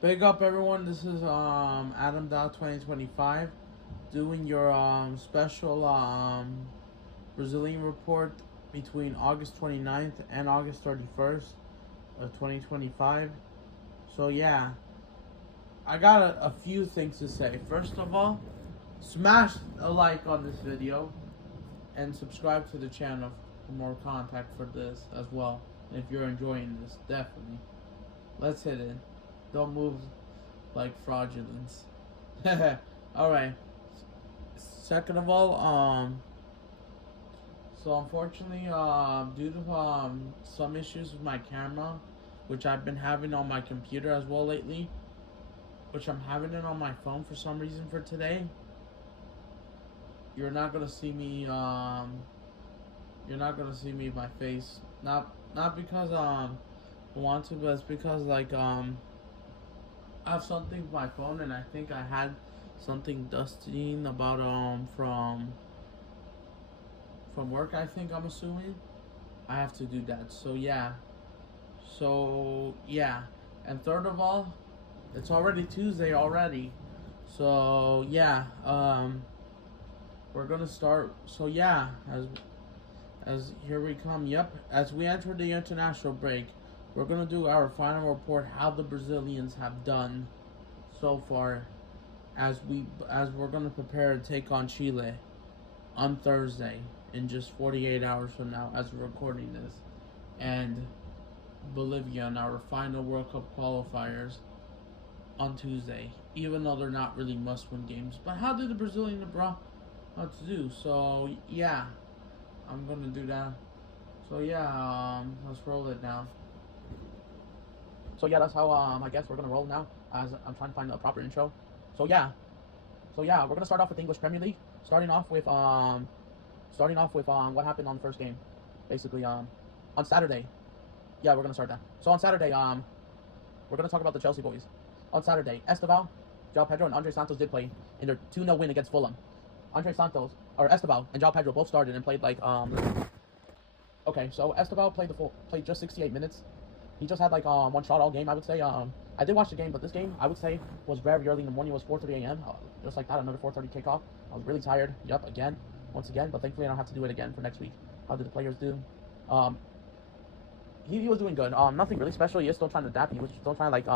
Big up everyone, this is Adam Dow 2025 doing your special Brazilian report between August 29th and August 31st of 2025. So yeah, I got a few things to say. First of all, smash a like on this video and subscribe to the channel for more content for this as well. And if you're enjoying this, definitely. Let's hit it. Don't move like fraudulence. Alright. Second of all, so unfortunately, due to some issues with my camera, which I've been having on my computer as well lately, which I'm having it on my phone for some reason for today, you're not gonna see me you're not gonna see me my face. Not because I want to, but it's because like I have something with my phone, and I think I had something dusting about from work. I think I'm assuming I have to do that. So yeah, and third of all, it's already Tuesday already. So yeah, we're gonna start. So yeah, as here we come. Yep, as we enter the international break, we're gonna do our final report how the Brazilians have done so far, as we're gonna prepare to take on Chile on Thursday in just 48 hours from now, as we're recording this, and Bolivia in our final World Cup qualifiers on Tuesday. Even though they're not really must-win games, but how did the Brazilian abroad how to do? So yeah, I'm gonna do that. So yeah, let's roll it now. So yeah, that's how I guess we're gonna roll now. As I'm trying to find a proper intro. So yeah, we're gonna start off with the English Premier League. Starting off with what happened on the first game, basically on Saturday. Yeah, we're gonna start that. So on Saturday, we're gonna talk about the Chelsea boys. On Saturday, Esteban, João Pedro, and Andre Santos did play in their 2-0 win against Fulham. Andre Santos or Esteban and João Pedro both started and played like Okay, so Esteban played just 68 minutes. He just had like one shot all game, I would say. I did watch the game, but this game I would say was very early in the morning. It was 4:30 a.m. Just like that, another 4:30 kickoff. I was really tired. Yep, once again. But thankfully I don't have to do it again for next week. How did the players do? He was doing good. Nothing really special. He is still trying to adapt. He was still trying like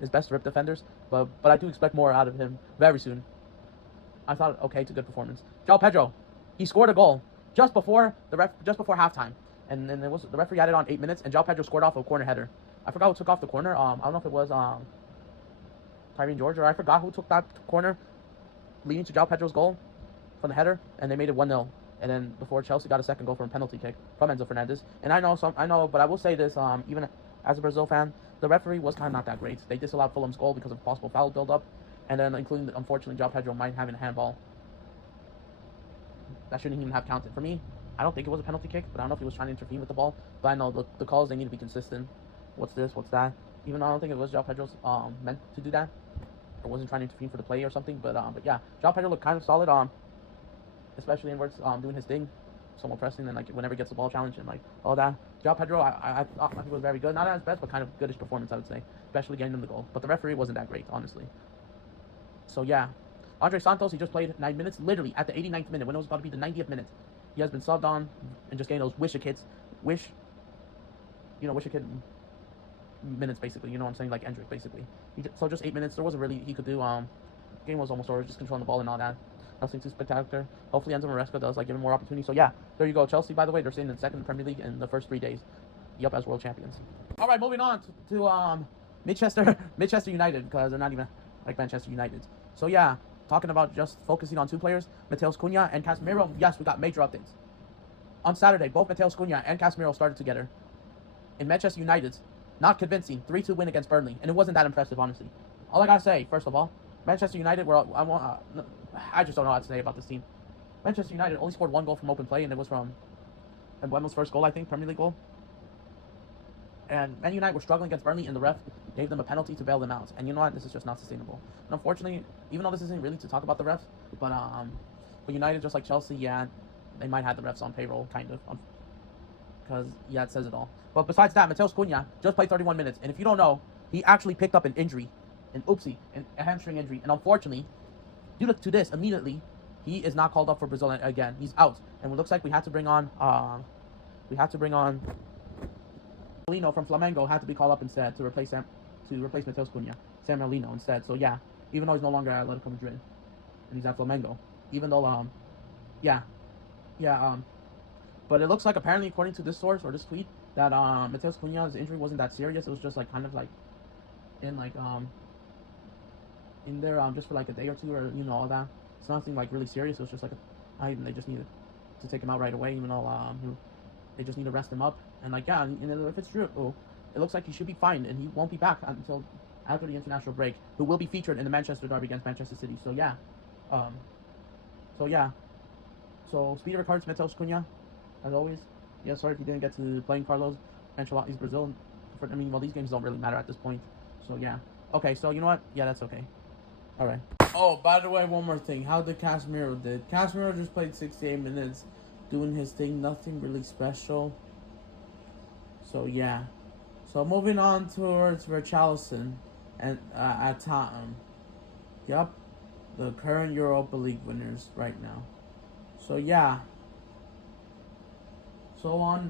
his best to rip defenders. But I do expect more out of him very soon. I thought okay, it's a good performance. João Pedro, he scored a goal just before halftime, and then it was the referee added on 8 minutes, and João Pedro scored off a corner header. I forgot who took off the corner. I don't know if it was Tyrene George, or I forgot who took that corner, leading to João Pedro's goal from the header, and they made it 1-0. And then before Chelsea got a second goal from a penalty kick from Enzo Fernandez. And I know, but I will say this: even as a Brazil fan, the referee was kind of not that great. They disallowed Fulham's goal because of possible foul build-up, and then including unfortunately João Pedro might have a handball that shouldn't even have counted. For me, I don't think it was a penalty kick, but I don't know if he was trying to intervene with the ball. But I know the calls, they need to be consistent. What's this? What's that? Even though I don't think it was João Pedro's meant to do that, or wasn't trying to intervene for the play or something. But yeah, João Pedro looked kind of solid. Especially inwards, doing his thing, somewhat pressing, and like whenever he gets the ball challenge and like all that. João Pedro, I thought he was very good. Not at his best, but kind of goodish performance, I would say, especially getting him the goal. But the referee wasn't that great, honestly. So yeah, Andre Santos, he just played 9 minutes, literally at the 89th minute when it was about to be the 90th minute. He has been subbed on and just getting those wish a kid minutes, basically. You know what I'm saying? Like Endrick, basically. So just 8 minutes. There wasn't really he could do. Game was almost over, just controlling the ball and all that. Nothing too spectacular. Hopefully Enzo Maresca does like give him more opportunity. So yeah, there you go. Chelsea, by the way, they're sitting in second in the Premier League in the first 3 days. Yup, as world champions. All right, moving on to Manchester United, because they're not even like Manchester United. So yeah, talking about just focusing on two players, Matheus Cunha and Casemiro. Yes, we got major updates. On Saturday, both Matheus Cunha and Casemiro started together in Manchester United's not convincing 3-2 win against Burnley, and it wasn't that impressive, honestly. All I gotta say, first of all, Manchester United I just don't know what to say about this team. Manchester United only scored one goal from open play, and it was from Mbeumo's first goal, I think, Premier League goal. And Man United were struggling against Burnley, and the ref gave them a penalty to bail them out. And you know what? This is just not sustainable. And unfortunately, even though this isn't really to talk about the refs, but United, just like Chelsea, yeah, they might have the refs on payroll, kind of, because yeah, it says it all. But besides that, Matheus Cunha just played 31 minutes, and if you don't know, he actually picked up an injury an oopsie, and a hamstring injury. And unfortunately, due to this, immediately, he is not called up for Brazil again. He's out. And it looks like we had to bring on Lino from Flamengo had to be called up instead to replace Mateus Cunha. Sam Lino instead. So yeah, even though he's no longer at Atletico Madrid and he's at Flamengo, even though yeah, yeah, but it looks like apparently according to this source or this tweet that Mateus Cunha's injury wasn't that serious. It was just like kind of like in like in there just for like a day or two or all that. It's nothing like really serious. It was just like they just needed to take him out right away, even though they just need to rest him up. And like yeah, and if it's true, it looks like he should be fine and he won't be back until after the international break. Who will be featured in the Manchester derby against Manchester City. So yeah, so speedy regards, Mateus Cunha, as always. Yeah, sorry if you didn't get to playing Carlos Ancelotti's Brazil. I mean, well, these games don't really matter at this point. So yeah. Okay, so you know what? Yeah, that's okay. All right. Oh, by the way, one more thing. How did Casemiro did? Casemiro just played 68 minutes, doing his thing. Nothing really special. So yeah. So moving on towards Richarlison and at Tottenham. Yep, the current Europa League winners right now. So yeah. So on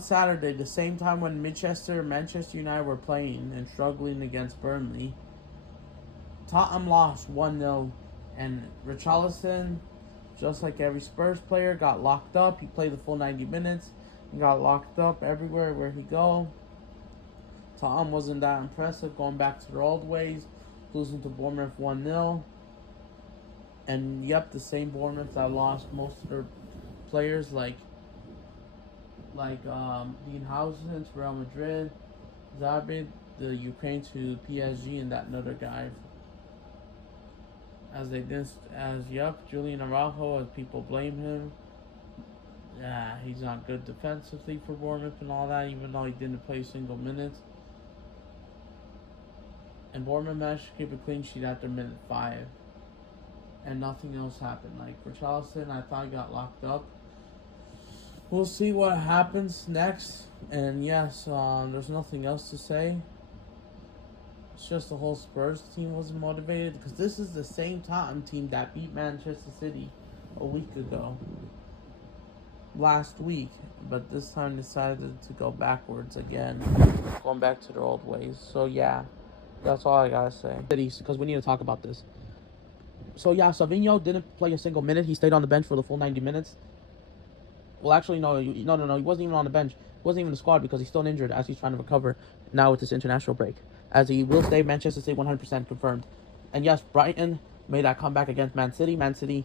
Saturday, the same time when Manchester United were playing and struggling against Burnley, Tottenham lost 1-0, and Richarlison, just like every Spurs player, got locked up. He played the full 90 minutes. He got locked up everywhere where he go. Tottenham wasn't that impressive, going back to their old ways, losing to Bournemouth 1-0. And yep, the same Bournemouth that lost most of their players like Dean Housen to Real Madrid, Zabit, the Ukraine to PSG, and that another guy. Julian Araujo, as people blame him. Yeah, he's not good defensively for Bournemouth and all that, even though he didn't play a single minute. And Bournemouth managed to keep a clean sheet after minute 5. And nothing else happened. Like, Richarlison, I thought he got locked up. We'll see what happens next. And yes, there's nothing else to say. It's just the whole Spurs team wasn't motivated. Because this is the same Tottenham team that beat Manchester City a week ago. Last week. But this time decided to go backwards again. Going back to their old ways. So yeah, that's all I gotta say. Because we need to talk about this. So yeah, Savinho didn't play a single minute. He stayed on the bench for the full 90 minutes. Well, actually, no. He wasn't even on the bench. He wasn't even in the squad because he's still injured as he's trying to recover now with this international break. As he will stay Manchester City 100% confirmed. And yes, Brighton made that comeback against Man City. Man City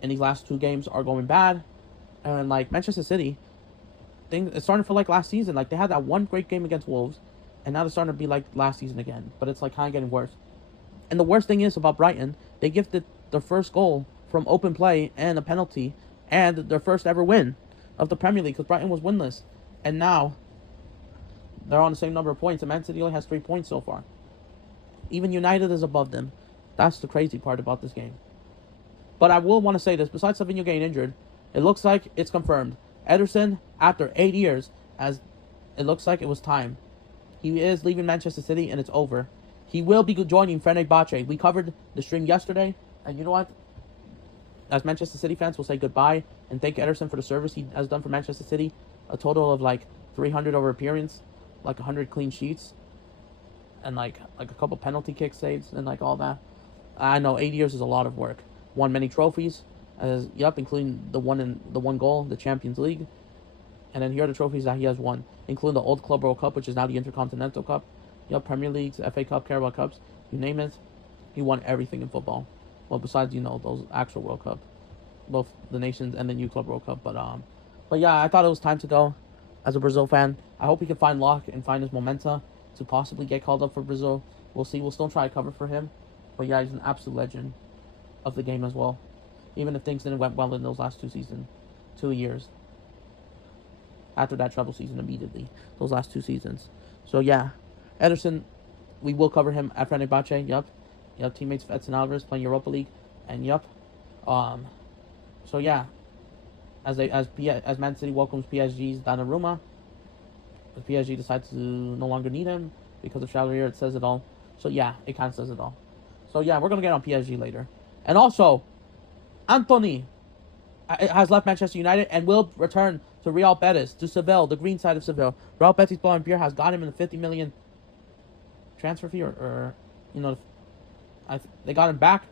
in these last 2 games are going bad. And like Manchester City, it's starting to feel like last season. Like they had that one great game against Wolves. And now they're starting to be like last season again. But it's like kind of getting worse. And the worst thing is about Brighton, they gifted their first goal from open play and a penalty and their first ever win of the Premier League because Brighton was winless. And now they're on the same number of points and Man City only has 3 points so far. Even United is above them. That's the crazy part about this game. But I will want to say this, besides Savinho getting injured, it looks like it's confirmed. Ederson, after 8 years, as it looks like it was time. He is leaving Manchester City and it's over. He will be joining Fenerbahce. We covered the stream yesterday, and you know what? As Manchester City fans, we'll say goodbye and thank Ederson for the service he has done for Manchester City. A total of like 300 over appearance, like 100 clean sheets, and like a couple penalty kick saves and like all that. I know 8 years is a lot of work. Won many trophies, including the one goal, the Champions League, and then here are the trophies that he has won, including the Old Club World Cup, which is now the Intercontinental Cup. Premier Leagues, FA Cup, Carabao Cups, you name it, he won everything in football. Well, besides those actual World Cup, both the Nations and the New Club World Cup. But yeah, I thought it was time to go. As a Brazil fan, I hope he can find luck and find his momentum to possibly get called up for Brazil. We'll see. We'll still try to cover for him. But yeah, he's an absolute legend of the game as well. Even if things didn't went well in those last 2 years. After that treble season immediately, those last 2 seasons. So yeah. Ederson, we will cover him at Fenerbahce. Yup, teammates of Edson Alvarez playing Europa League, and yup. So yeah, as Man City welcomes PSG's Donnarumma, the PSG decides to no longer need him, because of Chevalier. It says it all. So yeah, it kind of says it all. So yeah, we're gonna get on PSG later. And also, Anthony has left Manchester United and will return to Real Betis, to Seville, the green side of Seville. Real Betis Balompié has got him in the 50 million transfer fee, or you know, they got him back,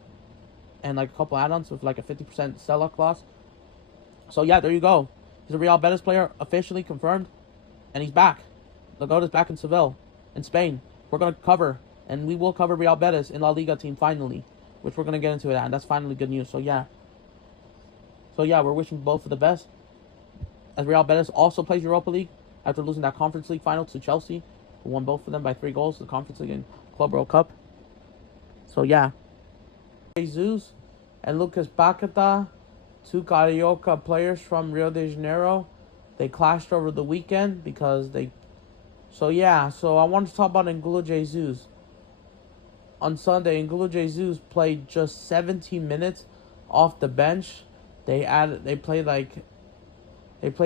and like a couple add-ons with like a 50% sell-out clause. So yeah, there you go. He's a Real Betis player, officially confirmed, and he's back. The goat is back in Seville, in Spain. We're gonna cover, and we will cover Real Betis in La Liga team finally, which we're gonna get into that, and that's finally good news. So yeah, we're wishing both of the best. As Real Betis also plays Europa League after losing that Conference League final to Chelsea, who won both of them by 3 goals, the Conference League and Club World Cup. So yeah, Jesus and Lucas Paqueta, 2 Carioca players from Rio de Janeiro, they clashed over the weekend because they. So I wanted to talk about N'Golo Jesus. On Sunday, N'Golo Jesus played just 17 minutes off the bench. They played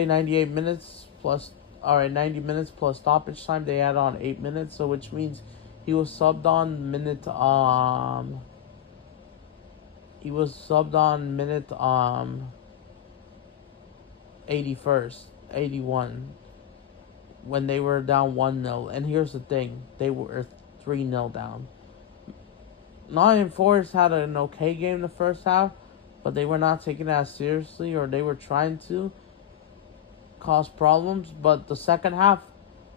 98 minutes plus 90 minutes plus stoppage time. They add on 8 minutes, so which means he was subbed on minute 81 when they were down 1-0. And here's the thing, they were 3-0 down. Nottingham Forest had an okay game the first half, but they were not taking it as seriously, or they were trying to cause problems. But the second half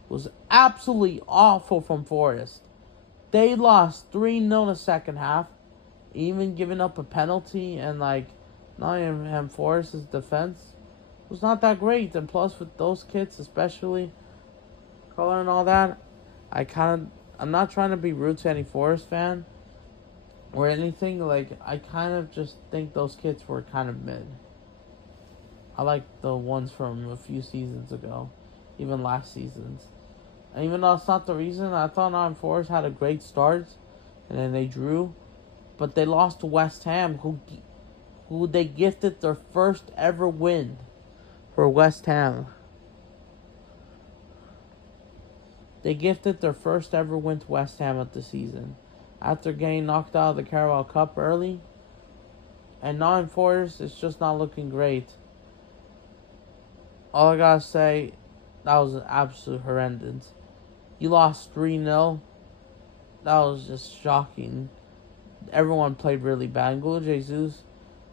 was absolutely awful from Forest. They lost 3-0 the second half, even giving up a penalty, and Nottingham Forest's defense was not that great. And plus, with those kids, especially color and all that, I'm not trying to be rude to any Forest fan or anything. I kind of just think those kids were kind of mid. I like the ones from a few seasons ago, even last season's. And even though it's not the reason, I thought Nottingham Forest had a great start, and then they drew, but they lost to West Ham, who they gifted their first ever win for West Ham. They gifted their first ever win to West Ham of the season, after getting knocked out of the Carabao Cup early. And Nottingham Forest is just not looking great. All I gotta say, that was an absolute horrendous. You lost 3-0. That was just shocking. Everyone played really bad. N'Golo Jesus,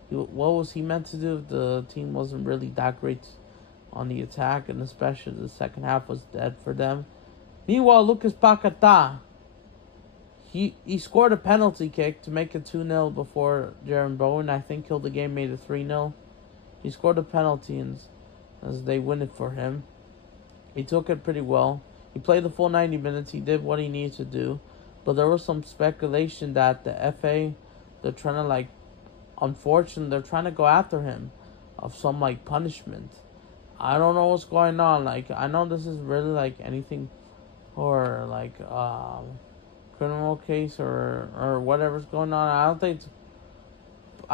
what was he meant to do if the team wasn't really that great on the attack, and especially the second half was dead for them? Meanwhile, Lucas Paqueta, he scored a penalty kick to make it 2-0 before Jaron Bowen, I think, killed the game, made it 3-0. He scored a penalty, and as they win it for him. He took it pretty well. He played the full 90 minutes. He did what he needed to do. But there was some speculation that the FA, they're trying to unfortunately, they're trying to go after him of some punishment. I don't know what's going on. I know this is really anything, or criminal case or whatever's going on. I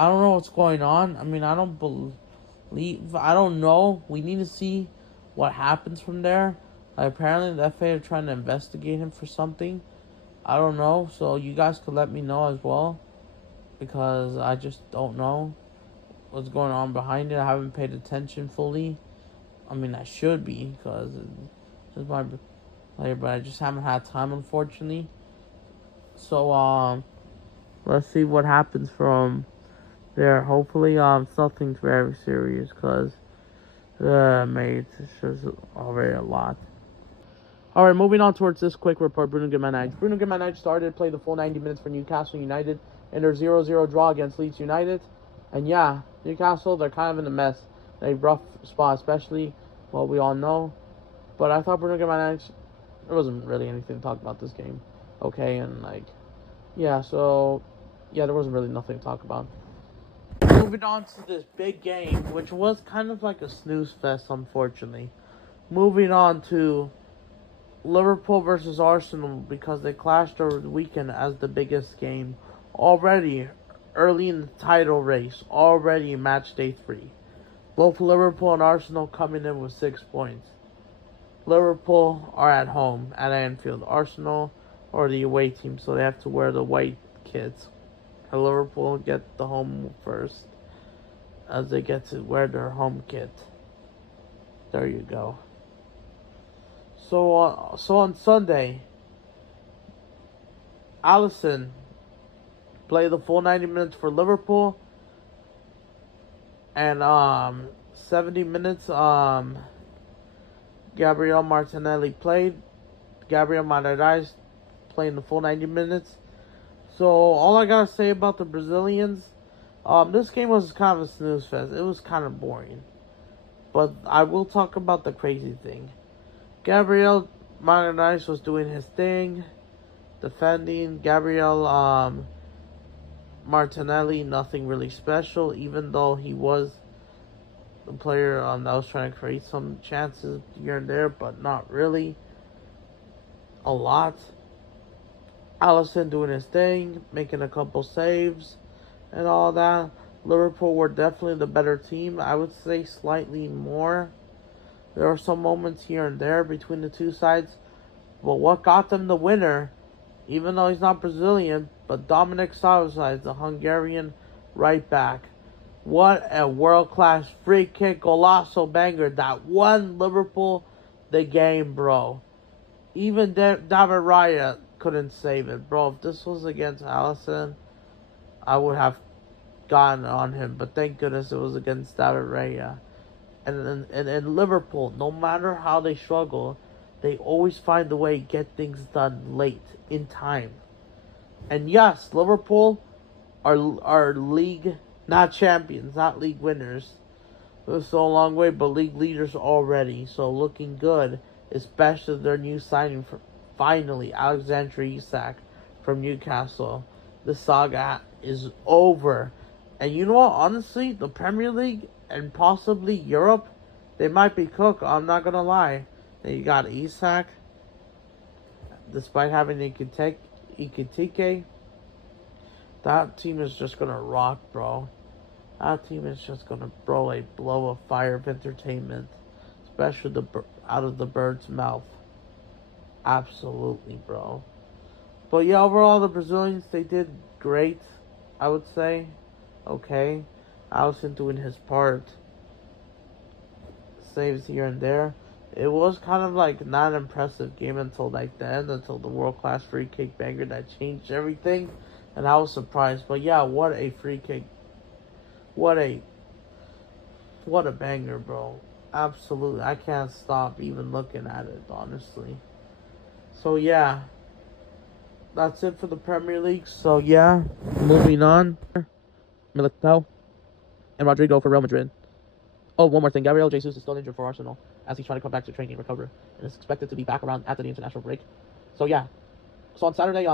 don't know what's going on. I mean, I don't know. We need to see what happens from there. Apparently the FA are trying to investigate him for something. I don't know. So you guys could let me know as well, because I just don't know what's going on behind it. I haven't paid attention fully. I mean, I should be, because it's my player, but I just haven't had time, unfortunately. So let's see what happens from there. Hopefully something's very serious, because mate, it's just already a lot. Alright, moving on towards this quick report. Bruno Guimaraes started to play the full 90 minutes for Newcastle United in their 0-0 draw against Leeds United. And yeah, Newcastle, they're kind of in a mess. They're in a rough spot, especially what we all know. But I thought Bruno Guimaraes, there wasn't really anything to talk about this game. Okay, and there wasn't really nothing to talk about. Moving on to this big game, which was kind of like a snooze fest, unfortunately. Moving on to Liverpool versus Arsenal, because they clashed over the weekend as the biggest game already early in the title race, already in match day 3. Both Liverpool and Arsenal coming in with 6 points. Liverpool are at home at Anfield. Arsenal are the away team, so they have to wear the white kits. And Liverpool get the home first, as they get to wear their home kit. There you go. So on Sunday, Alisson played the full 90 minutes for Liverpool, and 70 minutes Gabriel Martinelli played. Gabriel Martinelli playing the full 90 minutes. So all I gotta say about the Brazilians, this game was kind of a snooze fest. It was kind of boring, but I will talk about the crazy thing. Gabriel Martinelli was doing his thing, defending. Gabriel Martinelli, nothing really special, even though he was the player that was trying to create some chances here and there, but not really a lot. Alisson doing his thing, making a couple saves and all that. Liverpool were definitely the better team. I would say slightly more. There were some moments here and there between the two sides, but what got them the winner, even though he's not Brazilian, but Dominic Szoboszlai, the Hungarian right back. What a world-class free kick golazo banger that won Liverpool the game, bro. Even David Raya couldn't save it, bro. If this was against Alisson, I would have gotten on him, but thank goodness it was against David Raya. And Liverpool, no matter how they struggle, they always find a way to get things done late, in time. And yes, Liverpool are league, not champions, not league winners. It was still a long way, but league leaders already. So looking good, especially their new signing, for finally, Alexander Isak from Newcastle. The saga is over. And you know what? Honestly, the Premier League and possibly Europe, they might be cooked. I'm not going to lie. Then you got Isak. Despite having Ikitike, that team is just going to rock, bro. That team is just going to blow a blow of fire of entertainment. Especially out of the bird's mouth. Absolutely, bro. But yeah, overall, the Brazilians, they did great, I would say. Okay. Alisson doing his part. Saves here and there. It was kind of like not an impressive game until like the end, until the world-class free kick banger that changed everything. And I was surprised. But yeah, what a free kick. What a banger, bro. Absolutely. I can't stop even looking at it, honestly. So yeah. That's it for the Premier League. So yeah, moving on. Militao and Rodrigo for Real Madrid. Oh, one more thing. Gabriel Jesus is still injured for Arsenal as he's trying to come back to training and recover, and is expected to be back around after the international break. So yeah. So on Saturday,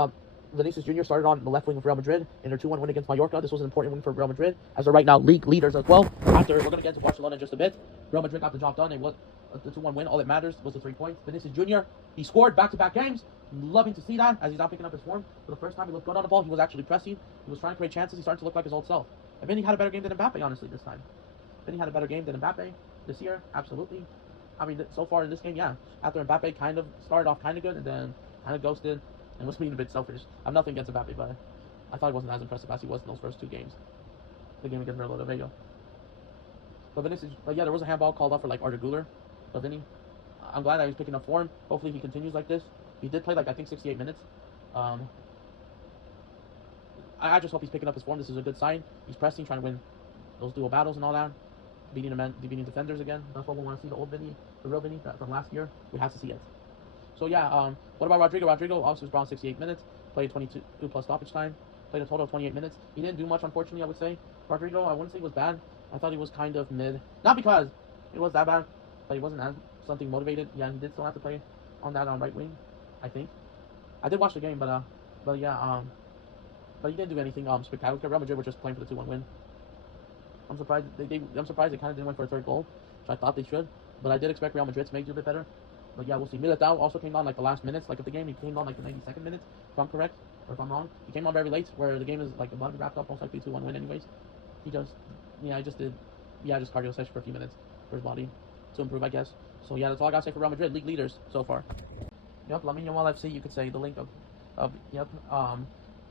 Vinicius Jr. started on the left wing of Real Madrid in their 2-1 win against Mallorca. This was an important win for Real Madrid, as they're right now league leaders as well. After we're going to get to Barcelona in just a bit. Real Madrid got the job done. They won the 2-1 win. All that matters was the 3 points. Vinicius Jr., he scored back-to-back games. Loving to see that, as he's not picking up his form. For the first time, he looked good on the ball. He was actually pressing. He was trying to create chances. He's starting to look like his old self. And Vinny had a better game than Mbappe, honestly, this time. Vinny had a better game than Mbappe this year, absolutely. I mean, so far in this game, yeah. After Mbappe kind of started off kind of good and then kind of ghosted and was being a bit selfish. I'm nothing against Mbappe, but I thought he wasn't as impressive as he was in those first 2 games. The game against Real Madrid. But Vinicius, but yeah, there was a handball called up for like Arda Güler. But Vinny, I'm glad that he's picking up form. Hopefully he continues like this. He did play like I think 68 minutes. I just hope he's picking up his form. This is a good sign. He's pressing, trying to win those dual battles and all that. Beating defenders again. That's what we want to see. The old Vinny, the real Vinny from last year. We have to see it. So yeah, what about Rodrigo? Rodrigo obviously was brought 68 minutes. Played 22 plus stoppage time. Played a total of 28 minutes. He didn't do much, unfortunately, I would say. Rodrigo, I wouldn't say he was bad. I thought he was kind of mid. Not because it was that bad, but he wasn't as something motivated. Yeah, he did still have to play on that right wing, I think. I did watch the game, but yeah, but he didn't do anything spectacular. Real Madrid were just playing for the 2-1 win. I'm surprised I'm surprised they kind of didn't win for a third goal, which I thought they should. But I did expect Real Madrid to make do a bit better. But yeah, we'll see. Militao also came on like the last minutes, like of the game. He came on like the 92nd minute, if I'm correct, or if I'm wrong. He came on very late, where the game is like about to be wrapped up, most likely 2-1 win anyways. He just, yeah, I just did, yeah, just cardio session for a few minutes for his body to improve, I guess. So yeah, that's all I gotta say for Real Madrid, league leaders so far. Yep, Lamine Yamal FC, you could say the link of yep.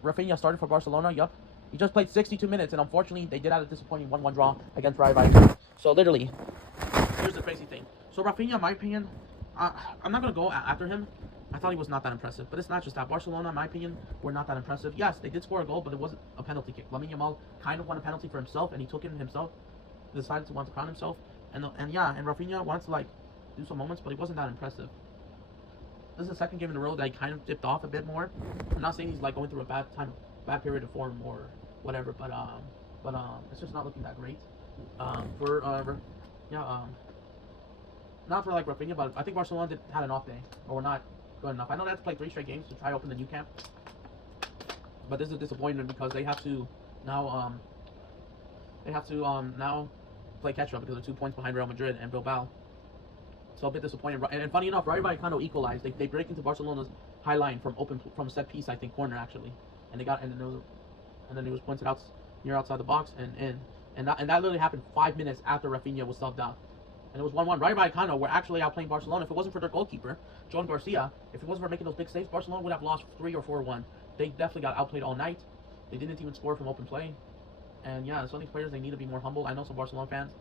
Rafinha started for Barcelona. Yep, he just played 62 minutes, and unfortunately, they did have a disappointing 1-1 draw against Rayo Vallecano. So literally, here's the crazy thing. So Rafinha, in my opinion, I'm not gonna go after him. I thought he was not that impressive, but it's not just that. Barcelona, in my opinion, were not that impressive. Yes, they did score a goal, but it wasn't a penalty kick. Lamine Yamal kind of won a penalty for himself, and he took it himself. Decided to want to crown himself, and Rafinha wanted to like do some moments, but he wasn't that impressive. This is the second game in a row that he kind of dipped off a bit more. I'm not saying he's like going through a bad period of form or whatever, but it's just not looking that great. Not for like Rafinha, but I think Barcelona had an off day, or were not good enough. I know they have to play 3 straight games to try to open the new camp, but this is a disappointment because they have to now now play catch up because they're 2 points behind Real Madrid and Bilbao. So a bit disappointed. And funny enough, Rayo Vallecano equalized. They break into Barcelona's high line from set piece, I think, corner actually, and then it was pointed out near outside the box and that literally happened 5 minutes after Rafinha was subbed out. And it was 1-1. Rayo Vallecano were actually outplaying Barcelona. If it wasn't for their goalkeeper, Joan Garcia, if it wasn't for making those big saves, Barcelona would have lost 3 or 4-1. They definitely got outplayed all night. They didn't even score from open play. And yeah, some of these players, they need to be more humble. I know some Barcelona fans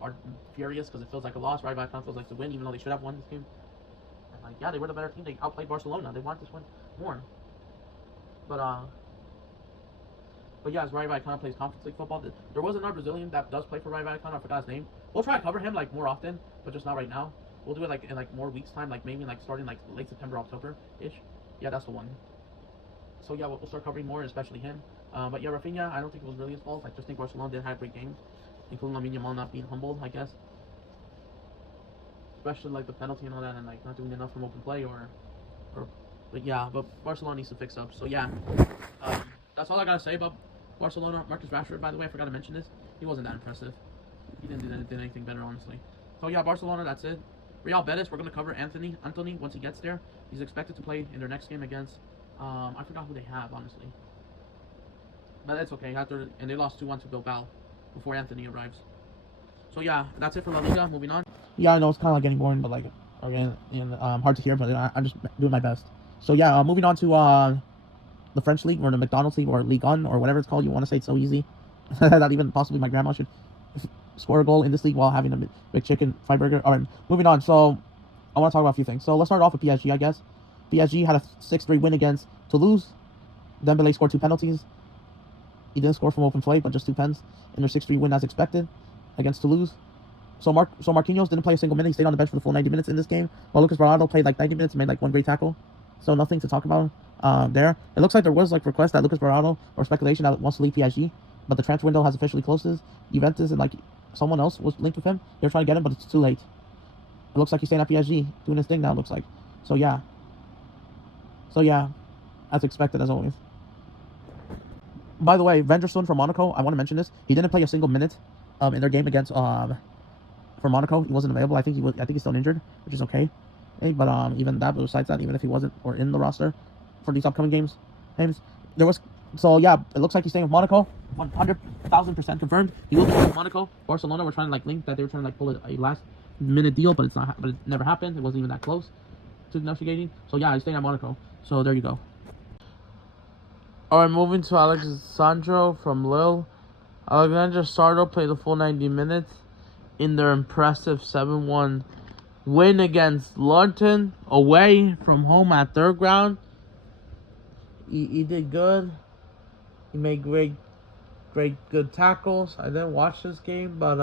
are furious because it feels like a loss. Rayo Vallecano feels like to win, even though they should have won this game. And like, yeah, they were the better team. They outplayed Barcelona. They wanted to win more. But yeah, as Rayo Vallecano plays Conference League football, there was another Brazilian that does play for Rayo Vallecano. I forgot his name. We'll try to cover him like more often, but just not right now. We'll do it like in like more weeks time, like maybe like starting like late September, October-ish. Yeah, that's the one. So yeah, we'll start covering more, especially him. But yeah, Rafinha, I don't think it was really his fault. I just think Barcelona did have great games, including Lamine Yamal not being humbled, I guess. Especially like the penalty and all that, and like not doing enough from open play but Barcelona needs to fix up. So yeah, that's all I gotta say about Barcelona. Marcus Rashford, by the way, I forgot to mention this. He wasn't that impressive. He didn't do anything better, honestly. So yeah, Barcelona, that's it. Real Betis, we're gonna cover Anthony once he gets there. He's expected to play in their next game against I forgot who they have, honestly. But that's okay. And they lost 2-1 to Bilbao before Anthony arrives. So yeah, that's it for La Liga. Moving on. Yeah, I know it's kind of like getting boring, but like hard to hear. But I'm just doing my best. So yeah, moving on to the French league or the McDonald's league or Ligue 1 or whatever it's called. You want to say it's so easy that even possibly my grandma should score a goal in this league while having a big chicken fried burger. All right, moving on. So I want to talk about a few things. So let's start off with PSG, I guess. PSG had a 6-3 win against Toulouse. Dembele scored 2 penalties. He didn't score from open play, but just 2 pens in their 6-3 win as expected against Toulouse. So Marquinhos didn't play a single minute. He stayed on the bench for the full 90 minutes in this game. While Lucas Varane played like 90 minutes and made like 1 great tackle. So nothing to talk about there. It looks like there was like requests that Lucas Varane or speculation that wants to leave PSG, but the transfer window has officially closed. Juventus and like someone else was linked with him. They're trying to get him, but it's too late. It looks like he's staying at PSG, doing his thing now. It looks like. So yeah, as expected as always. By the way, Venderson from Monaco, I want to mention this. He didn't play a single minute in their game against for Monaco. He wasn't available. I think he's still injured, which is okay. Hey, but even that, besides that, even if he wasn't or in the roster for these upcoming games, there was. So yeah, it looks like he's staying with Monaco. 100,000% confirmed. He will be staying with Monaco. Barcelona were trying to like link that they were trying to like pull a last minute deal, but it's not. But it never happened. It wasn't even that close to negotiating. So yeah, he's staying at Monaco. So there you go. Alright, moving to Alexandro from Lille. Alexandro Sardo played the full 90 minutes in their impressive 7-1 win against Lorton away from home at their ground. He did good. He made good tackles. I didn't watch this game, but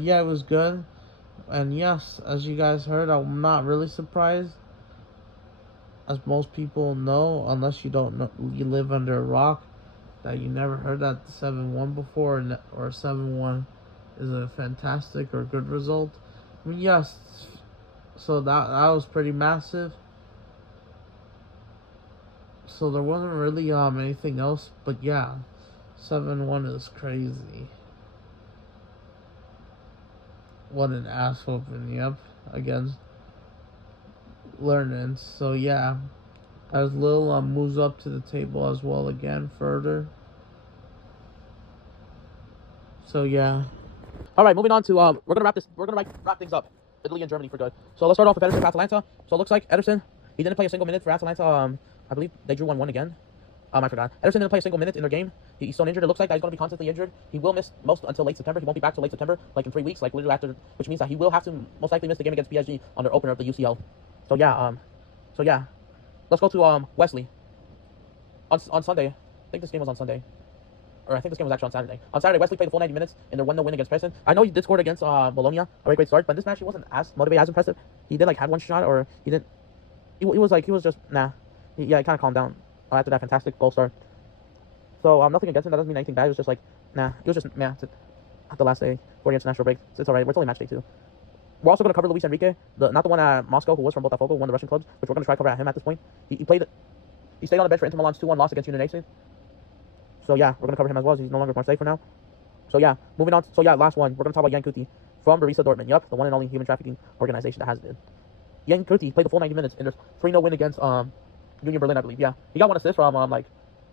yeah, it was good. And yes, as you guys heard, I'm not really surprised. As most people know, unless you don't know, you live under a rock, that you never heard that 7-1 before, or 7-1 is a fantastic or good result. I mean, yes, so that was pretty massive. So there wasn't really anything else, but yeah, 7-1 is crazy. What an ass whooping, yep, against learning. So yeah, as Lille moves up to the table as well again further. So yeah, All right, moving on to we're gonna wrap things up. Italy and Germany for good. So let's start off with Ederson for Atalanta. So it looks like Ederson, he didn't play a single minute for Atalanta. I believe they drew 1-1 again. I forgot. Ederson didn't play a single minute in their game. He's still injured. It looks like that he's going to be constantly injured. He will miss most until late September. He won't be back till late September, like in 3 weeks, like literally after, which means that he will have to most likely miss the game against PSG on their opener of the UCL. So yeah, let's go to Wesley. On Sunday, I think this game was on Sunday. Or I think this game was actually on Saturday. On Saturday, Wesley played the full 90 minutes in their 1-0 win against Preston. I know he did score against Bologna, a very great start, but in this match he wasn't as motivated, as impressive. He did like had one shot, or he didn't. He was just nah. He kind of calmed down after that fantastic goal start. So nothing against him. That doesn't mean anything bad. It was just like nah. It was just nah. At the last day for the international break, it's alright. It's only match day 2. We're also going to cover Luis Enrique, not the one at Moscow who was from Botafogo, one of the Russian clubs, which we're going to try to cover at him at this point. He stayed on the bench for Inter Milan's 2-1 loss against Udinese. So yeah, we're going to cover him as well. He's no longer Marseille for now. So yeah, moving on. So yeah, last one. We're going to talk about Jan Kuti from Borussia Dortmund. Yup, the one and only human trafficking organization that has been. Jan Kuti played the full 90 minutes in their 3-0 win against Union Berlin, I believe. Yeah, he got 1 assist from I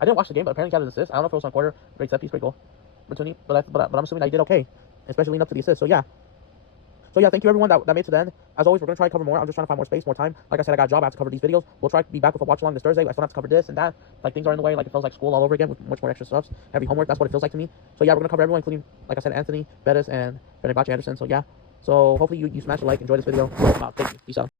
didn't watch the game, but apparently he got an assist. I don't know if it was on quarter. Great set piece, great goal. Bertuni, but I'm assuming that he did okay, especially leading up to the assist. So yeah. So yeah, thank you everyone that made it to the end. As always, we're going to try to cover more. I'm just trying to find more space, more time. Like I said, I got a job. I have to cover these videos. We'll try to be back with a watch along this Thursday. I still have to cover this and that. Like things are in the way. Like it feels like school all over again with much more extra stuff. Heavy homework. That's what it feels like to me. So yeah, we're going to cover everyone, including, like I said, Anthony, Bettis, and Fenerbahce Anderson. So yeah. So hopefully you smash a like, enjoy this video. Thank you. Peace out.